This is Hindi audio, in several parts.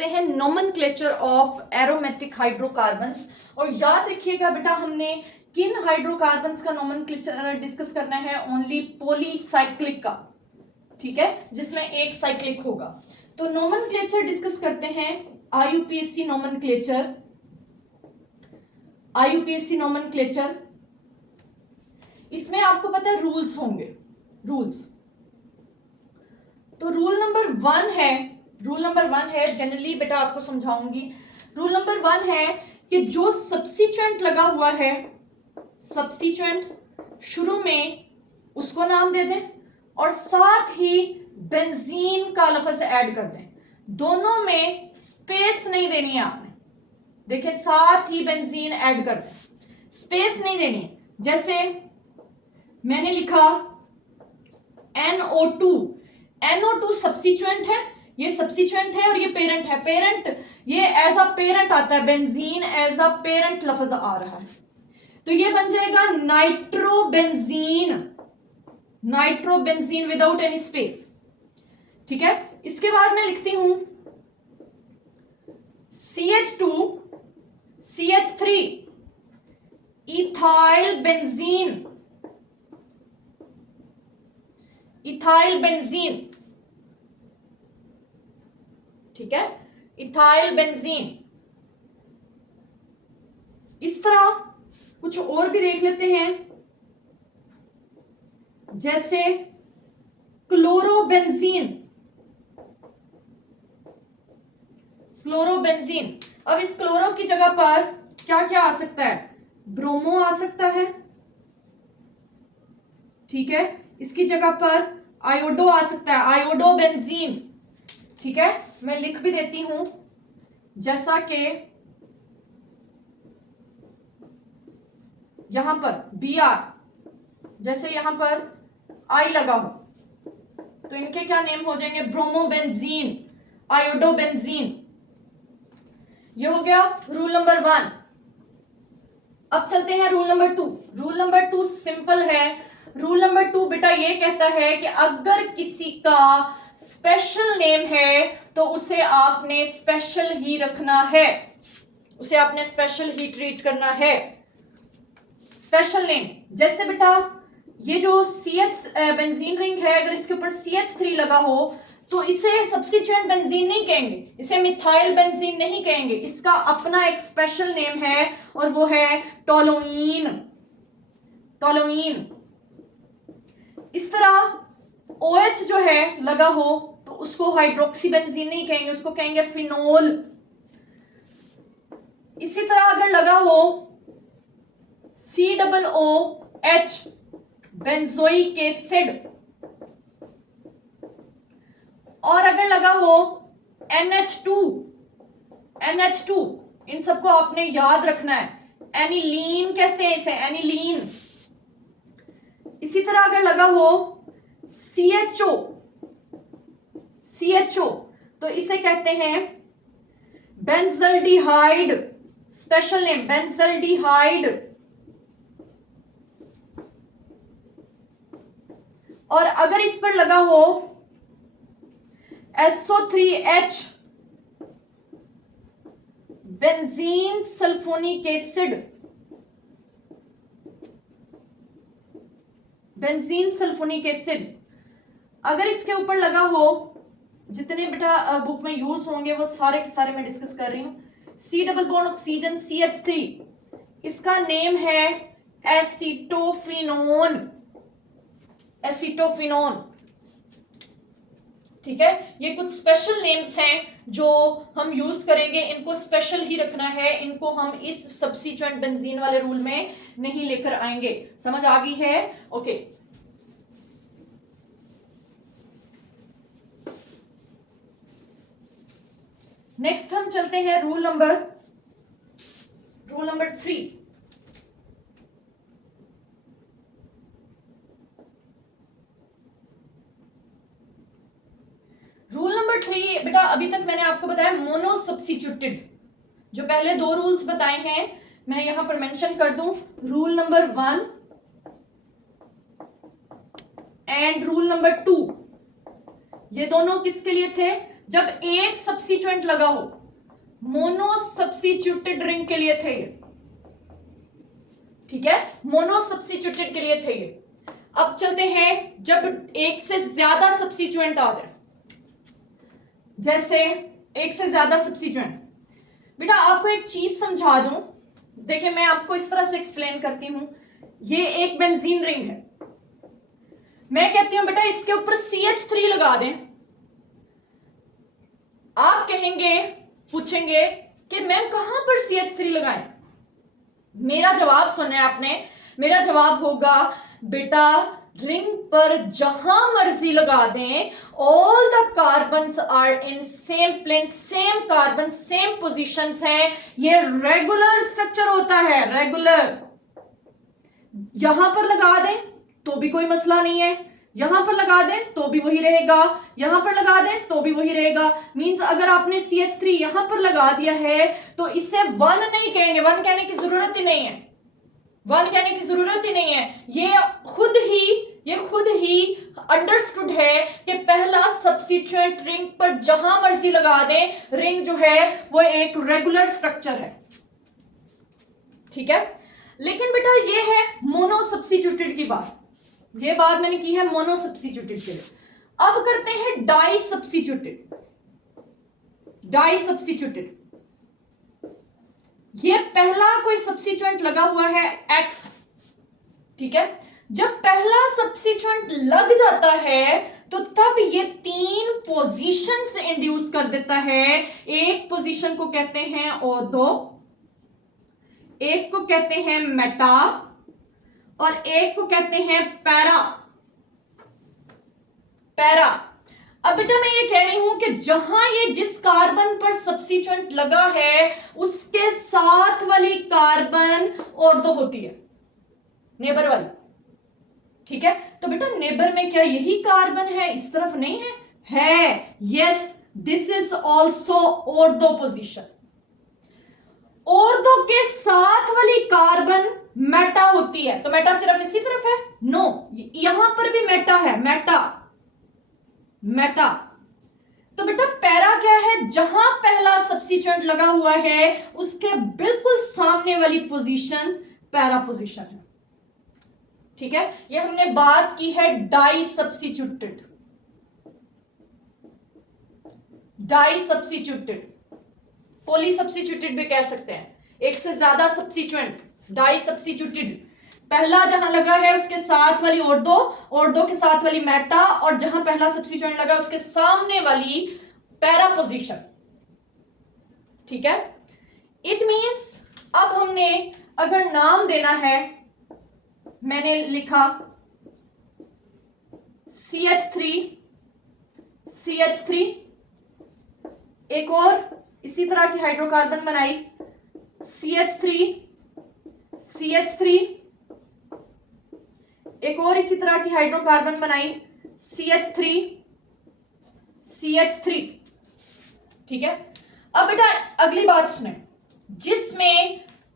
करते हैं नोमेनक्लेचर ऑफ एरोमेटिक हाइड्रोकार्बन्स। और याद रखिएगा बेटा, हमने किन हाइड्रोकार्बन्स का नोमेनक्लेचर डिस्कस करना है? ओनली पॉलीसाइक्लिक का, ठीक है, जिसमें एक साइक्लिक होगा। तो नोमेनक्लेचर डिस्कस करते हैं, आईयूपीएसी नोमेनक्लेचर। आईयूपीएसी नोमेनक्लेचर, इसमें आपको पता है रूल्स होंगे, रूल्स। तो रूल नंबर वन है, जनरली बेटा आपको समझाऊंगी। रूल नंबर 1 है कि जो सब्स्टिट्यूएंट लगा हुआ है, सब्स्टिट्यूएंट शुरू में उसको नाम दे दें और साथ ही बेंजीन का लफ्ज ऐड कर दें। दोनों में स्पेस नहीं देनी है आपने, देखिए साथ ही बेंजीन ऐड कर दें, स्पेस नहीं देनी है। जैसे मैंने लिखा NO2, NO2 सब्स्टिट्यूएंट है, ये सब्स्टिट्यूएंट है और ये पेरेंट है। पेरेंट ये एज अ पेरेंट आता है, बेंजीन एज अ पेरेंट लफ्ज आ रहा है, तो ये बन जाएगा nitrobenzene, nitrobenzene without any space, ठीक है। इसके बाद मैं लिखती हूं CH2 CH3 ethyl benzene, ethyl benzene, ठीक है, इथाइल बेंजीन। इस तरह कुछ और भी देख लेते हैं, जैसे क्लोरोबेंजीन, क्लोरोबेंजीन। अब इस क्लोरो की जगह पर क्या क्या आ सकता है? ब्रोमो आ सकता है, ठीक है, इसकी जगह पर आयोडो आ सकता है, आयोडोबेंजीन, ठीक है। मैं लिख भी देती हूं, जैसा कि यहां पर Br, जैसे यहां पर I लगा हो तो इनके क्या नेम हो जाएंगे? Bromobenzene, iodobenzene. ये हो गया रूल नंबर 1। अब चलते हैं rule number 2। Rule number 2 simple है। रूल नंबर 2 बेटा ये कहता है कि अगर किसी का स्पेशल नेम है तो उसे आपने स्पेशल ही रखना है, उसे आपने स्पेशल ही ट्रीट करना है। स्पेशल नेम, जैसे बेटा ये जो CH बेंजीन रिंग है, अगर इसके ऊपर CH3 लगा हो तो इसे सब्स्टिट्यूएंट बेंजीन नहीं कहेंगे, इसे मिथाइल बेंजीन नहीं कहेंगे, इसका अपना एक स्पेशल नेम है और वो है टोलुइन, टोलुइन। इस तरह OH जो है लगा हो तो उसको हाइड्रोक्सी बेंजीन नहीं कहेंगे, उसको कहेंगे फिनोल। इसी तरह अगर लगा हो COOH बेंजोइक एसिड, और अगर लगा हो NH2, इन सबको आपने याद रखना है, एनिलीन कहते हैं इसे, एनिलीन। इसी तरह अगर लगा हो CHO तो इसे कहते हैं बेंजल्डिहाइड, स्पेशल नेम बेंजल्डिहाइड। और अगर इस पर लगा हो SO3H benzene sulphonic acid, benzene sulphonic acid. अगर इसके ऊपर लगा हो, जितने बेटा बुक में यूज होंगे वो सारे के सारे मैं डिस्कस कर रही हूं। C double bond oxygen CH3, इसका नेम है एसिटोफिनोन, एसिटोफिनोन, ठीक है। ये कुछ स्पेशल नेम्स हैं जो हम यूज करेंगे, इनको स्पेशल ही रखना है, इनको हम इस सब्स्टिट्यूएंट बेंजीन वाले रूल में नहीं लेकर आएंगे। समझ आ गई है? ओके। नेक्स्ट हम चलते हैं रूल नंबर 3। रूल नंबर 3 बेटा अभी तक मैंने आपको बताया मोनो सब्स्टिट्यूटेड। जो पहले 2 रूल्स बताए हैं मैं यहां पर मेंशन कर दूं, rule number 1 and rule number 2, ये दोनों किसके लिए थे? जब एक सब्स्टिट्यूएंट लगा हो, मोनो सब्स्टिट्यूटेड रिंग के लिए थे ये, ठीक है, मोनो सब्स्टिट्यूटेड के लिए थे ये। अब चलते हैं जब एक से ज्यादा सब्स्टिट्यूएंट आ जाए, जैसे एक से ज्यादा सब्स्टिट्यूएंट। बेटा आपको एक चीज समझा दूं, देखिए मैं आपको इस तरह से एक्सप्लेन करती हूं। ये एक बेंजीन रिंग है, मैं कहती हूं बेटा इसके ऊपर CH3 लगा दें। आप कहेंगे, पूछेंगे कि मैम कहां पर CH3 लगाएं? मेरा जवाब सुनना है आपने, मेरा जवाब होगा बेटा रिंग पर जहां मर्जी लगा दें, all the carbons are in same plane, same carbon same positions हैं। ये रेगुलर स्ट्रक्चर होता है, रेगुलर। यहां पर लगा दें तो भी कोई मसला नहीं है, यहां पर लगा दें तो भी वही रहेगा, यहां पर लगा दें तो भी वही रहेगा। मींस अगर आपने CH3 यहां पर लगा दिया है तो इसे 1 नहीं कहेंगे, 1 कहने की जरूरत ही नहीं है, 1 कहने की जरूरत ही नहीं है। ये खुद ही अंडरस्टूड है कि पहला सब्स्टिट्यूएंट रिंग पर जहां मर्जी लगा दें, रिंग जो है वो एक रेगुलर स्ट्रक्चर है, ठीक है। लेकिन बेटा ये है मोनो सब्स्टिट्यूटेड की बात, ये बात मैंने की है मोनो सब्स्टिट्यूटेड के लिए। अब करते हैं डाई सब्स्टिट्यूटेड। डाई सब्स्टिट्यूटेड, ये पहला कोई सब्स्टिट्यूएंट लगा हुआ है X, ठीक है। जब पहला सब्स्टिट्यूएंट लग जाता है तो तब ये 3 पोजीशंस इंड्यूस कर देता है। एक पोजीशन को कहते हैं ऑर्थो, एक को कहते हैं मेटा और एक को कहते हैं पैरा। पैरा। अब बेटा मैं ये कह रही हूं कि जहां ये जिस कार्बन पर सब्स्टिट्यूएंट लगा है उसके साथ वाली कार्बन ऑर्थो होती है, नेबर वाली, ठीक है। तो बेटा नेबर में क्या यही कार्बन है, इस तरफ नहीं है? है, yes, this is also ortho position. Ortho के साथ वाली कार्बन मेटा होती है, तो मेटा सिर्फ इसी तरफ है? नो, यहां पर भी मेटा है, मेटा। तो बेटा पैरा क्या है? जहां पहला सब्स्टिट्यूएंट लगा हुआ है उसके बिल्कुल सामने वाली पोजीशन पैरा पोजीशन है, ठीक है। ये हमने बात की है di substituted, di substituted, poly substituted भी कह सकते हैं, एक से ज्यादा सब्स्टिट्यूएंट, डाई सब्स्टिट्यूटेड। पहला जहां लगा है उसके साथ वाली ऑर्थो, ऑर्थो के साथ वाली मेटा, और जहां पहला सब्स्टिट्यूएंट लगा उसके सामने वाली पैरा पोजीशन, ठीक है। इट मींस अब हमने अगर नाम देना है, मैंने लिखा CH3, एक और इसी तरह की हाइड्रोकार्बन बनाई CH3, एक और इसी तरह की हाइड्रोकार्बन बनाई CH3, ठीक है। अब बेटा अगली बात सुने,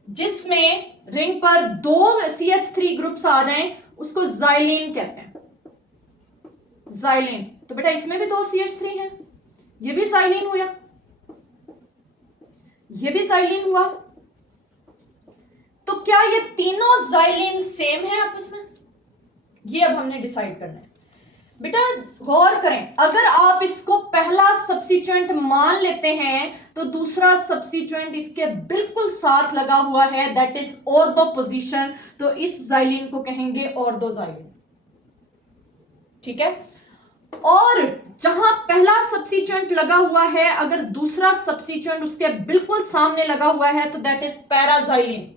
जिसमें रिंग पर 2 CH3 ग्रुप्स आ जाएं उसको ज़ाइलीन कहते हैं, ज़ाइलीन। तो बेटा इसमें भी 2 CH3 हैं, ये भी ज़ाइलीन हुआ, ये भी ज़ाइलीन हुआ। तो क्या ये तीनों ज़ाइलीन सेम है आपस में? ये अब हमने डिसाइड करना है। बेटा गौर करें, अगर आप इसको पहला सब्स्टिट्यूएंट मान लेते हैं तो दूसरा सब्स्टिट्यूएंट इसके बिल्कुल साथ लगा हुआ है, दैट इज ऑर्थो पोजीशन, तो इस ज़ाइलीन को कहेंगे ऑर्थो ज़ाइलीन, ठीक है। और जहां पहला सब्स्टिट्यूएंट लगा हुआ है अगर दूसरा सब्स्टिट्यूएंट उसके बिल्कुल सामने लगा हुआ है तो दैट इज पैराज़ाइलीन,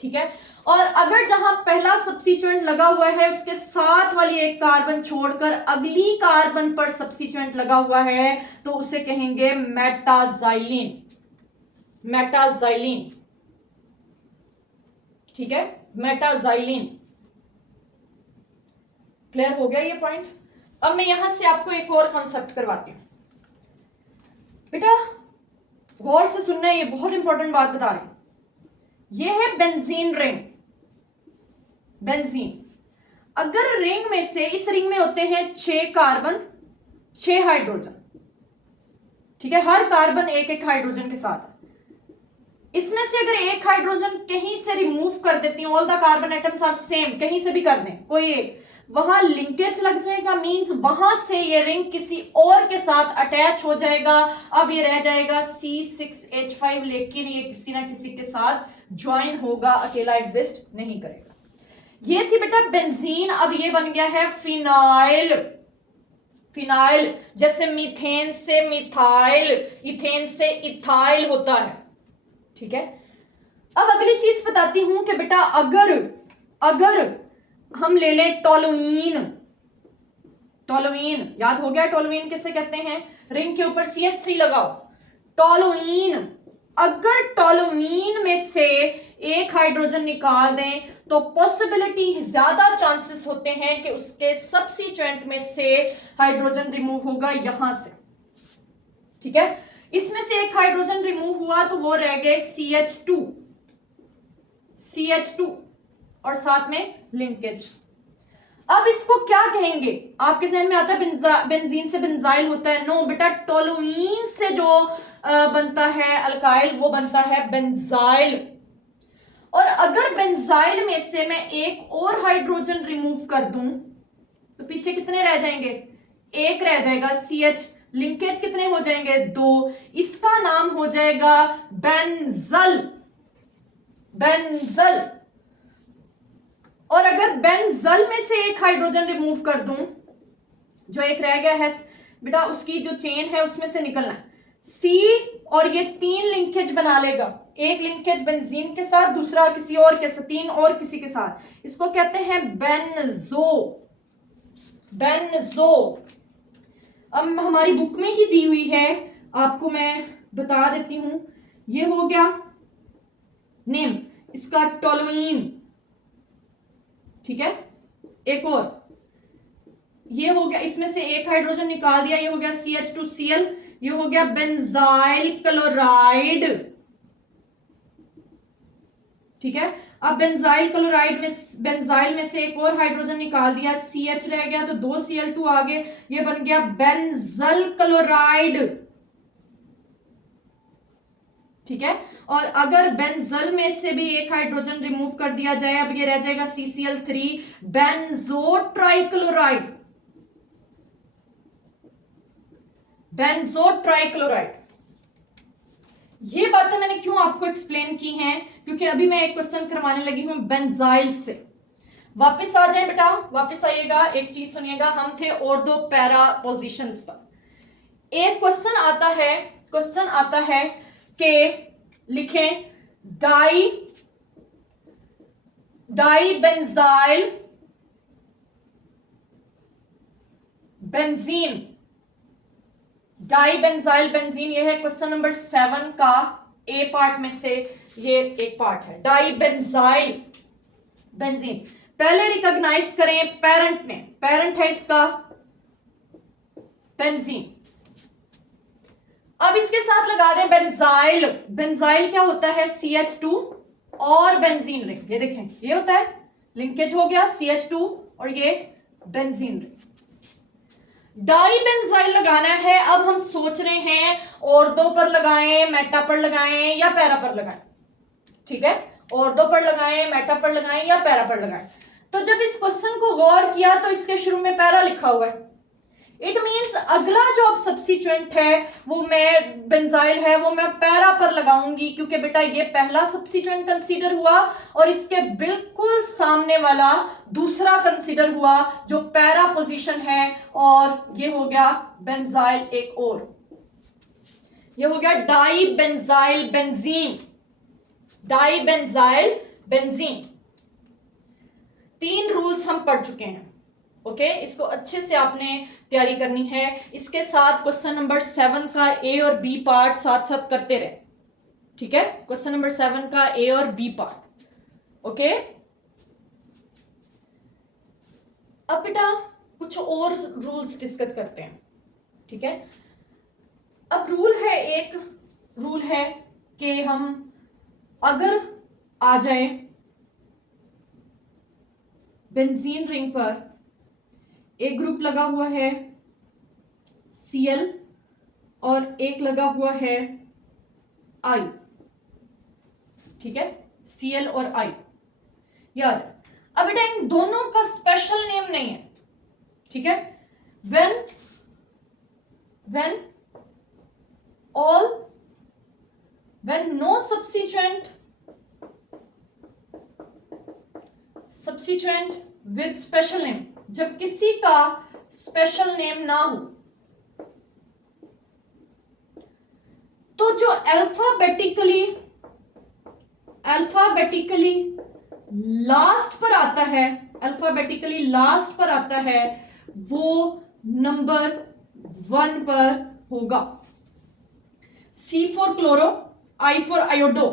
ठीक है। और अगर जहां पहला सब्स्टिट्यूएंट लगा हुआ है उसके साथ वाली एक कार्बन छोड़कर अगली कार्बन पर सब्स्टिट्यूएंट लगा हुआ है तो उसे कहेंगे मेटाज़ाइलीन, मेटाज़ाइलीन, ठीक है, मेटाज़ाइलीन। क्लियर हो गया ये पॉइंट? अब मैं यहां से आपको एक और कॉन्सेप्ट करवाती हूं। बेटा गौर से सुनना है, ये बहुत इंपॉर्टेंट बात बता रही हूं। ये है बेंजीन रिंग, बेंजीन। अगर रिंग में से, इस रिंग में होते हैं 6 कार्बन 6 हाइड्रोजन, ठीक है, हर कार्बन एक एक हाइड्रोजन के साथ। इसमें से अगर एक हाइड्रोजन कहीं से रिमूव कर देती हूं, all the carbon atoms are same, कहीं से भी कर दें कोई एक, वहां लिंकेज लग जाएगा, मींस वहां से ये रिंग किसी और के साथ अटैच हो जाएगा। अब ये रह जाएगा C6H5, लेकिन ये किसी ना किसी के साथ ज्वाइन होगा, अकेला एग्जिस्ट नहीं करेगा। ये थी बेटा बेंजीन। अब ये बन गया है फिनाइल। फिनाइल जैसे मीथेन से मिथाइल, इथेन से इथाइल होता है। ठीक है, अब अगली चीज बताती हूं कि बेटा अगर हम ले लें टोलुइन। टोलुइन याद हो गया, टोलुइन किसे कहते हैं? रिंग के ऊपर CH3 लगाओ, टोलुइन। अगर टोलुइन में से एक हाइड्रोजन निकाल दें तो पॉसिबिलिटी, ज्यादा चांसेस होते हैं कि उसके सब्स्टिट्यूएंट में से हाइड्रोजन रिमूव होगा यहां से। ठीक है, इसमें से एक हाइड्रोजन रिमूव हुआ तो वो रह गए CH2 और साथ में लिंकेज। अब इसको क्या कहेंगे? आपके जहन में आता है बेंजीन से बेंजाइल होता है। नो बेटा, टोलुइन से जो बनता है अल्काइल वो बनता है बेंजाइल। और अगर बेंजाइल में से मैं एक और हाइड्रोजन रिमूव कर दूं तो पीछे कितने रह जाएंगे? एक रह जाएगा CH। लिंकेज कितने हो जाएंगे? 2। इसका नाम हो जाएगा बेंजल। बेंजल। और अगर बेंजल में से एक हाइड्रोजन रिमूव कर दूं, जो एक रह गया है बेटा, उसकी जो चेन है उसमें से निकलना है C, और ये 3 लिंकेज बना लेगा। एक लिंकेज बेंजीन के साथ, दूसरा किसी और के साथ, 3 और किसी के साथ। इसको कहते हैं बेंजो। बेंजो अब हमारी बुक में ही दी हुई है, आपको मैं बता देती हूं। ये हो गया नेम इसका टोलुइन। ठीक है, एक और ये हो गया, इसमें से एक हाइड्रोजन निकाल दिया, ये हो गया CH2Cl, ये हो गया बेंजाइल क्लोराइड। ठीक है, अब बेंजाइल क्लोराइड में, बेंजाइल में से एक और हाइड्रोजन निकाल दिया, CH रह गया तो 2 Cl2 आ गए, ये बन गया बेंजल क्लोराइड। ठीक है, और अगर बेंजल में से भी एक हाइड्रोजन रिमूव कर दिया जाए, अब ये रह जाएगा CCl3, banjo trichloride. Banjo trichloride. ये बातें मैंने क्यों आपको एक्सप्लेन की हैं? क्योंकि अभी मैं एक क्वेश्चन करवाने लगी हूं बेंजाइल से। वापस आ जाए बेटा, वापस आइएगा, एक चीज सुनिएगा। हम थे और 2 पैरा पोजीशंस पर। एक क्वेश्चन आता है कि लिखें di benzyl benzene. Di benzyl benzene, ये है क्वेश्चन नंबर 7 का ए पार्ट में से ये एक पार्ट है। Di benzyl benzene. पहले रिकॉग्नाइज करें पेरेंट ने, पेरेंट है इसका बेंजीन। अब इसके साथ लगा दें बेंजाइल। बेंजाइल क्या होता है? CH2 और बेंजीन रिंग। ये देखें, ये होता है लिंकेज हो गया CH2 और ये बेंजीन रिंग। डाई बेंजाइल लगाना है। अब हम सोच रहे हैं ऑर्थो पर लगाएं, मेटा पर लगाएं या पैरा पर लगाएं। ठीक है, ऑर्थो पर लगाएं, मेटा पर लगाएं या पैरा पर लगाएं। तो जब इस क्वेश्चन को गौर किया तो इसके शुरू में पैरा लिखा हुआ है। इट मीन्स अगला जो अब सब्स्टिट्यूएंट है वो मैं बेंजाइल है वो मैं पैरा पर लगाऊंगी, क्योंकि बेटा ये पहला सब्स्टिट्यूएंट कंसीडर हुआ और इसके बिल्कुल सामने वाला दूसरा कंसीडर हुआ जो पैरा पोजीशन है, और ये हो गया बेंजाइल। एक और ये हो गया di benzyl benzene. Di benzyl benzene. 3 rules हम पढ़ चुके हैं। ओके, इसको अच्छे से आपने तैयारी करनी है। इसके साथ क्वेश्चन नंबर 7 का ए और बी पार्ट साथ साथ करते रहे। ठीक है, क्वेश्चन नंबर 7 का ए और बी पार्ट। ओके, अब बेटा कुछ और रूल्स डिस्कस करते हैं। ठीक है, अब एक रूल है कि हम अगर आ जाए बेंजीन रिंग पर, एक ग्रुप लगा हुआ है Cl और एक लगा हुआ है आई, ठीक है, Cl और I, ये आ जाए। अब बेटा इन दोनों का स्पेशल नेम नहीं है, ठीक है। when no substituent with special name, जब किसी का स्पेशल नेम ना हो, तो जो अल्फाबेटिकली लास्ट पर आता है वो नंबर 1 पर होगा। C for chloro, I for iodo,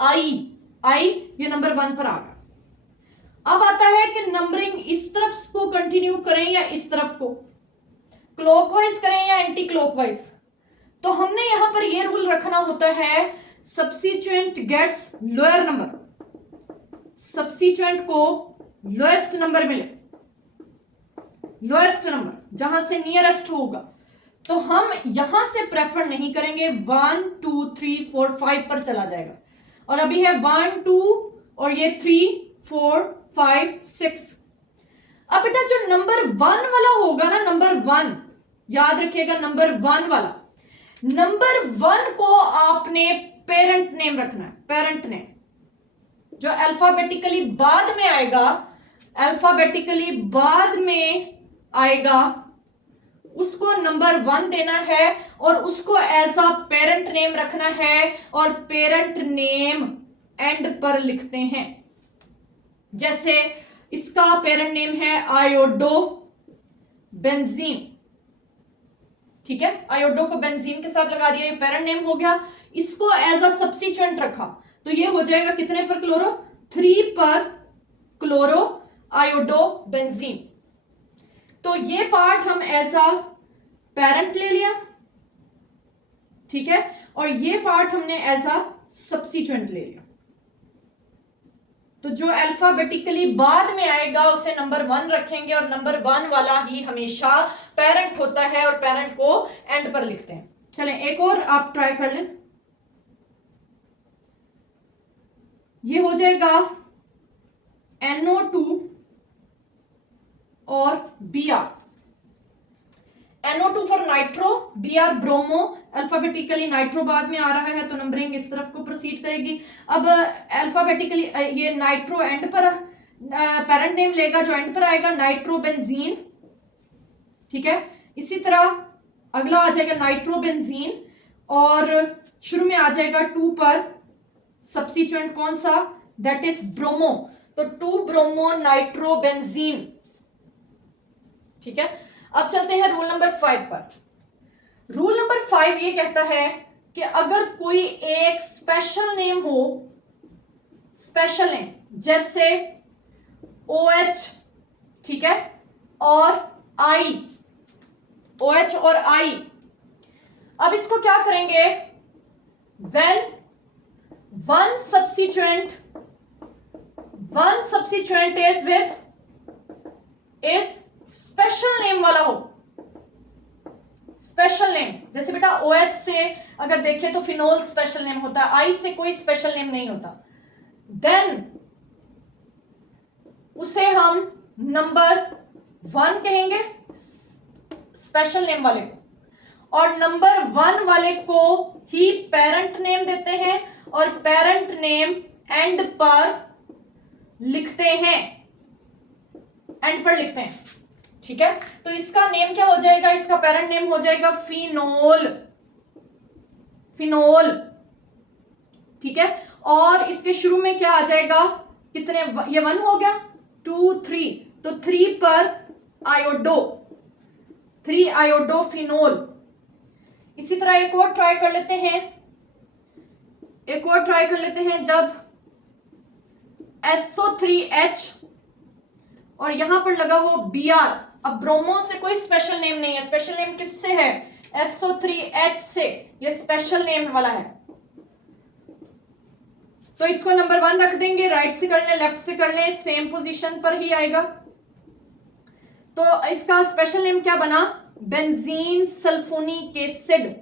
आई ये नंबर 1 पर आ गया। अब आता है कि नंबरिंग इस तरफ को कंटिन्यू करें या इस तरफ को, क्लॉकवाइज करें या एंटी क्लॉकवाइज। तो हमने यहां पर ये रूल रखना होता है, substituent gets lower number, substituent को लोएस्ट नंबर मिले, लोएस्ट नंबर जहां से नियरेस्ट होगा, तो हम यहां से प्रेफर नहीं करेंगे, 1 2 3 4 5 पर चला जाएगा। और अभी है 1 2 और ये 3 4 5 6। अब बेटा जो नंबर 1 वाला होगा ना, नंबर 1 याद रखिएगा, नंबर 1 वाला, नंबर 1 को आपने पेरेंट नेम रखना है, पेरेंट नेम। जो अल्फाबेटिकली बाद में आएगा उसको नंबर 1 देना है और उसको एज अ पेरेंट नेम रखना है, और पेरेंट नेम एंड पर लिखते हैं। जैसे इसका पेरेंट नेम है आयोडो बेंजीन, ठीक है, आयोडो को बेंजीन के साथ लगा दिया, ये पेरेंट नेम हो गया। इसको एज अ सब्स्टिट्यूएंट रखा तो ये हो जाएगा कितने पर क्लोरो, 3 पर क्लोरो आयोडो बेंजीन। तो ये पार्ट हम एज अ पेरेंट ले लिया, ठीक है, और ये पार्ट हमने एज अ सब्स्टिट्यूएंट ले लिया। तो जो अल्फाबेटिकली बाद में आएगा उसे नंबर 1 रखेंगे, और नंबर 1 वाला ही हमेशा पेरेंट होता है, और पेरेंट को एंड पर लिखते हैं। चलें एक और आप ट्राई कर लें। ये हो जाएगा NO2 और Br, NO2 for nitro, Br bromo. Alphabetically nitro बाद में आ रहा है तो नंबरिंग इस तरफ को प्रोसीड करेगी। अब अल्फाबेटिकली ये नाइट्रो एंड पर पेरेंट नेम लेगा, जो एंड पर आएगा नाइट्रोबेंजीन, ठीक है। इसी तरह अगला आ जाएगा नाइट्रोबेंजीन, और शुरू में आ जाएगा 2 पर सब्स्टिट्यूएंट कौन सा, दैट इज ब्रोमो, तो 2 ब्रोमो नाइट्रोबेंजीन, ठीक है। अब चलते हैं रूल नंबर 5 पर। रूल नंबर 5 ये कहता है कि अगर कोई एक स्पेशल नेम हो, स्पेशल नेम जैसे OH, ठीक है, और I, OH और I, अब इसको क्या करेंगे, when one substituent is special name वाला हो, स्पेशल नेम, जैसे बेटा OH से अगर देखें तो फिनोल स्पेशल नेम होता है, I से कोई स्पेशल नेम नहीं होता, देन उसे हम नंबर 1 कहेंगे स्पेशल नेम वाले को, और नंबर 1 वाले को ही पेरेंट नेम देते हैं, और पेरेंट नेम एंड पर लिखते हैं, एंड पर लिखते हैं, ठीक है। तो इसका नेम क्या हो जाएगा, इसका पेरेंट नेम हो जाएगा फिनोल, फिनोल, ठीक है। और इसके शुरू में क्या आ जाएगा, कितने, ये 1 हो गया, 2 3, तो 3 पर आयोडो, 3 आयोडो फिनोल। इसी तरह एक और ट्राई कर लेते हैं, जब SO3H और यहां पर लगा हो Br। अब ब्रोमो से कोई स्पेशल नेम नहीं है, स्पेशल नेम किससे है, SO3H से, ये स्पेशल नेम वाला है, तो इसको नंबर 1 रख देंगे। राइट से कर ले, लेफ्ट से कर ले, सेम पोजीशन पर ही आएगा। तो इसका स्पेशल नेम क्या बना, benzene sulphonic acid,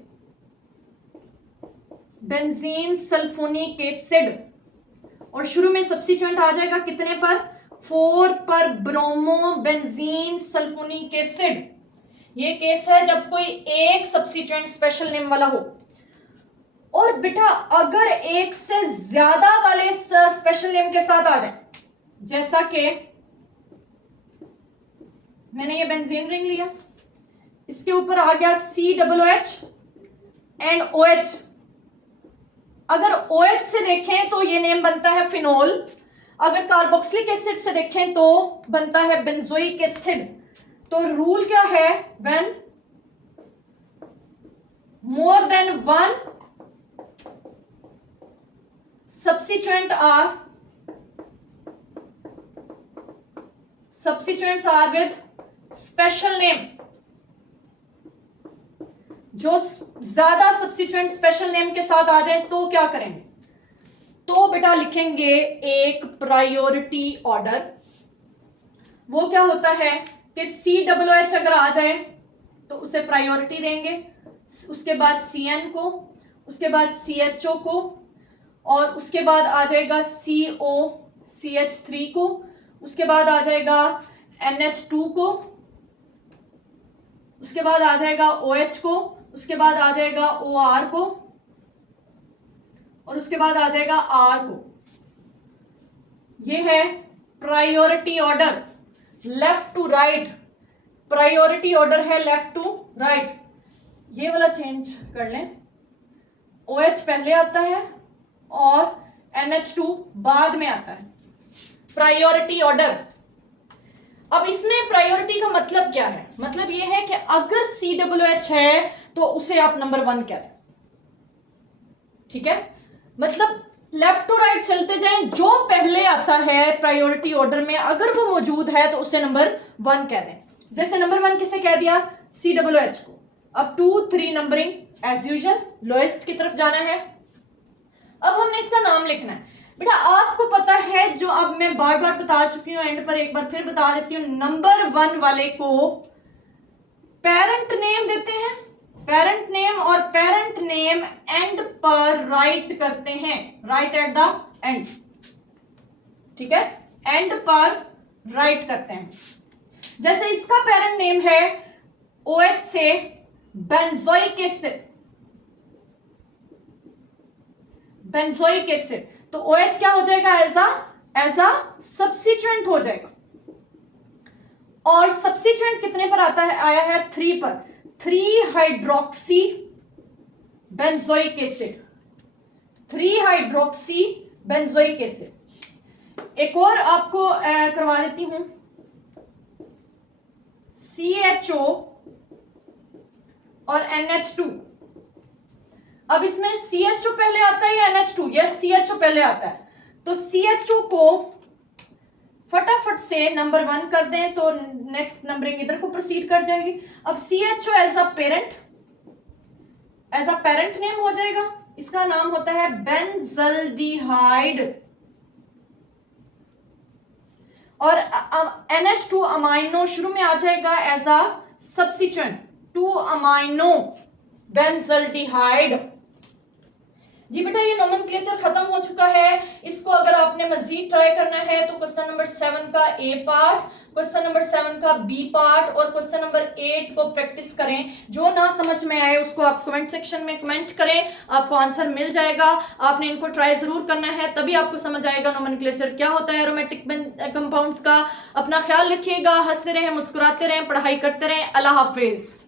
benzene sulphonic acid, और शुरू में सब्स्टिट्यूएंट आ जाएगा कितने पर, 4 पर ब्रोमो बेंजीन सल्फोनिक एसिड। ये केस है जब कोई एक सब्स्टिट्यूएंट स्पेशल नेम वाला हो। और बेटा अगर एक से ज्यादा वाले स्पेशल नेम के साथ आ जाए, जैसा कि मैंने ये बेंजीन रिंग लिया, इसके ऊपर आ गया COOH एंड OH। अगर OH से देखें तो ये नेम बनता है फिनोल, अगर कार्बोक्सिलिक एसिड से देखें तो बनता है बेंजोइक एसिड। तो रूल क्या है, when more than one substituents are with special name, जो ज्यादा सब्स्टिट्यूएंट स्पेशल नेम के साथ आ जाए तो क्या करेंगे, तो बेटा लिखेंगे एक प्रायोरिटी ऑर्डर। वो क्या होता है कि COOH अगर आ जाए तो उसे प्रायोरिटी देंगे, उसके बाद CN को, उसके बाद CHO को, और उसके बाद आ जाएगा COCH3 को, उसके बाद आ जाएगा NH2 को, उसके बाद आ जाएगा OH को, उसके बाद आ जाएगा OR को, और उसके बाद आ जाएगा R को। ये है priority order, left to right. Priority order है लेफ्ट टू राइट। ये वाला चेंज कर लें, OH पहले आता है और NH2 बाद में आता है, प्रायोरिटी ऑर्डर। अब इसमें प्रायोरिटी का मतलब क्या है, मतलब ये है कि अगर COOH है तो उसे आप नंबर 1 कह दें, ठीक है। मतलब लेफ्ट टू राइट चलते जाएं, जो पहले आता है प्रायोरिटी ऑर्डर में अगर वो मौजूद है तो उसे नंबर 1 कह दें। जैसे नंबर 1 किसे कह दिया, COOH को। अब 2, 3 नंबरिंग एज यूजुअल लोएस्ट की तरफ जाना है। अब हमने इसका नाम लिखना है। बेटा आपको पता है, जो अब मैं बार बार बता चुकी हूं, एंड पर एक बार फिर बता देती हूं, नंबर 1 वाले को पेरेंट नेम देते हैं, पेरेंट नेम, और पेरेंट नेम एंड पर राइट करते हैं, राइट एट द एंड, ठीक है, एंड पर राइट करते हैं। जैसे इसका पेरेंट नेम है OH से बेंजोइक एसिड, बेंजोइक एसिड, तो OH क्या हो जाएगा, एज अ सब्स्टिट्यूएंट हो जाएगा। और सब्स्टिट्यूएंट कितने पर आता है, आया है 3 पर, 3 hydroxy benzoic acid, 3 hydroxy benzoic acid. एक और आपको करवा देती हूं, CHO और NH2। अब इसमें CHO पहले आता है या NH2, यस CHO पहले आता है, तो CHO को फटाफट से नंबर 1 कर दें तो नेक्स्ट नंबरिंग इधर को प्रोसीड कर जाएगी। अब CHO as a parent name हो जाएगा, इसका नाम होता है बेंजल्डिहाइड, और NH2 अमाइनो शुरू में आ जाएगा as a substituent, 2 amino benzaldehyde. जी बेटा ये नोमेनक्लेचर खत्म हो चुका है। इसको अगर आपने मजीद ट्राई करना है तो क्वेश्चन नंबर 7 का A पार्ट, क्वेश्चन नंबर 7 का B पार्ट और क्वेश्चन नंबर 8 को प्रैक्टिस करें। जो ना समझ में आए उसको आप कमेंट सेक्शन में कमेंट करें, आपको आंसर मिल जाएगा। आपने इनको ट्राई जरूर करना है, तभी आपको समझ आएगा नोमेनक्लेचर क्या होता है एरोमेटिक कंपाउंड्स का। अपना ख्याल रखिएगा, हंसते रहें, मुस्कुराते रहें, पढ़ाई करते रहें। अल्लाह हाफिज।